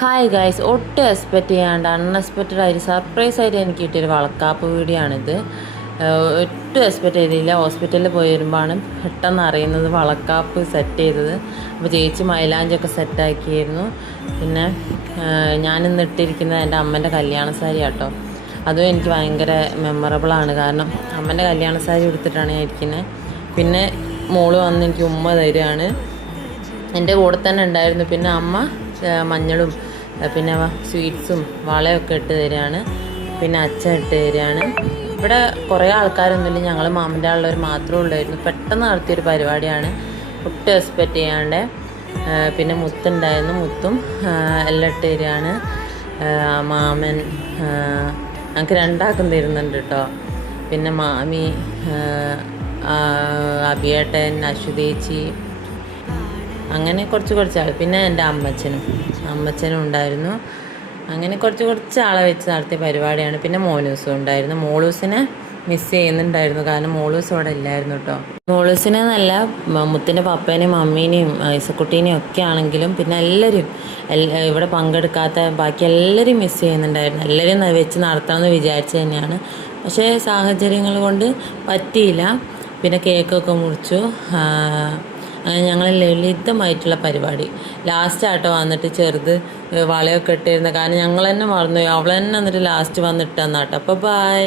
Hi guys, ഒട്ടും expect ചെയ്യാണ്ട് unexpected ആയിട്ട് സർപ്രൈസ് ആയിട്ട് എനിക്ക് കിട്ടിയൊരു വളക്കാപ്പ് വീഡിയോ ആണിത്. ഒട്ടും എക്സ്പെക്റ്റ് ചെയ്തില്ല. ഹോസ്പിറ്റലിൽ പോയി വരുമ്പോഴാണ് പെട്ടെന്ന് അറിയുന്നത് വളക്കാപ്പ് സെറ്റ് ചെയ്തത്. അപ്പോൾ ചേച്ചി മൈലാഞ്ചൊക്കെ സെറ്റാക്കിയിരുന്നു. പിന്നെ ഞാനിന്ന് ഇട്ടിരിക്കുന്നത് എൻ്റെ അമ്മേൻ്റെ കല്യാണ സാരി ആട്ടോ. അതും എനിക്ക് ഭയങ്കര മെമ്മറബിളാണ്. കാരണം അമ്മേൻ്റെ കല്യാണ സാരി എടുത്തിട്ടാണ് ഞാൻ ഇരിക്കുന്നത്. പിന്നെ മോള് വന്ന് എനിക്ക് ഉമ്മ തരികയാണ്. എൻ്റെ കൂടെ തന്നെ ഉണ്ടായിരുന്നു. പിന്നെ അമ്മ മഞ്ഞളും പിന്നെ സ്വീറ്റ്സും വളയൊക്കെ ഇട്ട് തരികയാണ്. പിന്നെ അച്ഛൻ ഇട്ട് തരികയാണ്. ഇവിടെ കുറേ ആൾക്കാരൊന്നുമില്ല, ഞങ്ങൾ മാമൻ്റെ ആളുള്ളവർ മാത്രമേ ഉള്ളായിരുന്നു. പെട്ടെന്ന് നടത്തിയൊരു പരിപാടിയാണ്, ഒട്ടും എക്സ്പെക്റ്റ് ചെയ്യാണ്ട്. പിന്നെ മുത്തുണ്ടായിരുന്നു, മുത്തും എല്ലാം ഇട്ട് തരികയാണ്. മാമൻ ഞങ്ങൾക്ക് രണ്ടാൾക്കും തരുന്നുണ്ട് കേട്ടോ. പിന്നെ മാമി, അഭിയേട്ടൻ, അശ്വതേച്ചി, അങ്ങനെ കുറച്ച് ആൾ. പിന്നെ എൻ്റെ അമ്മച്ചനും ഉണ്ടായിരുന്നു. അങ്ങനെ കുറച്ച് ആളെ വെച്ച് നടത്തിയ പരിപാടിയാണ്. പിന്നെ മോലൂസും ഉണ്ടായിരുന്നു. മോളൂസിനെ മിസ് ചെയ്യുന്നുണ്ടായിരുന്നു, കാരണം മോളൂസ് ഇവിടെ ഇല്ലായിരുന്നു കേട്ടോ. മോളൂസിനെ നല്ല മുത്തിൻ്റെ പപ്പേനെയും മമ്മീനെയും ഐസക്കുട്ടീനെയും ഒക്കെ ആണെങ്കിലും പിന്നെ എല്ലാവരും ഇവിടെ പങ്കെടുക്കാത്ത ബാക്കി എല്ലാവരും മിസ് ചെയ്യുന്നുണ്ടായിരുന്നു. എല്ലാവരും വെച്ച് നടത്തണമെന്ന് വിചാരിച്ചു തന്നെയാണ്, പക്ഷേ സാഹചര്യങ്ങൾ കൊണ്ട് പറ്റിയില്ല. പിന്നെ കേക്കൊക്കെ മുറിച്ചു. അങ്ങനെ ഞങ്ങൾ ലളിതമായിട്ടുള്ള പരിപാടി. ലാസ്റ്റ് ആട്ടോ വന്നിട്ട് ചെറുത് വളയൊക്കെ ഇട്ടിരുന്നത്, കാരണം ഞങ്ങൾ തന്നെ മറന്നുപോയി. അവൾ തന്നെ വന്നിട്ട് ലാസ്റ്റ് വന്നിട്ട് തന്നാട്ടോ. അപ്പോൾ ബൈ.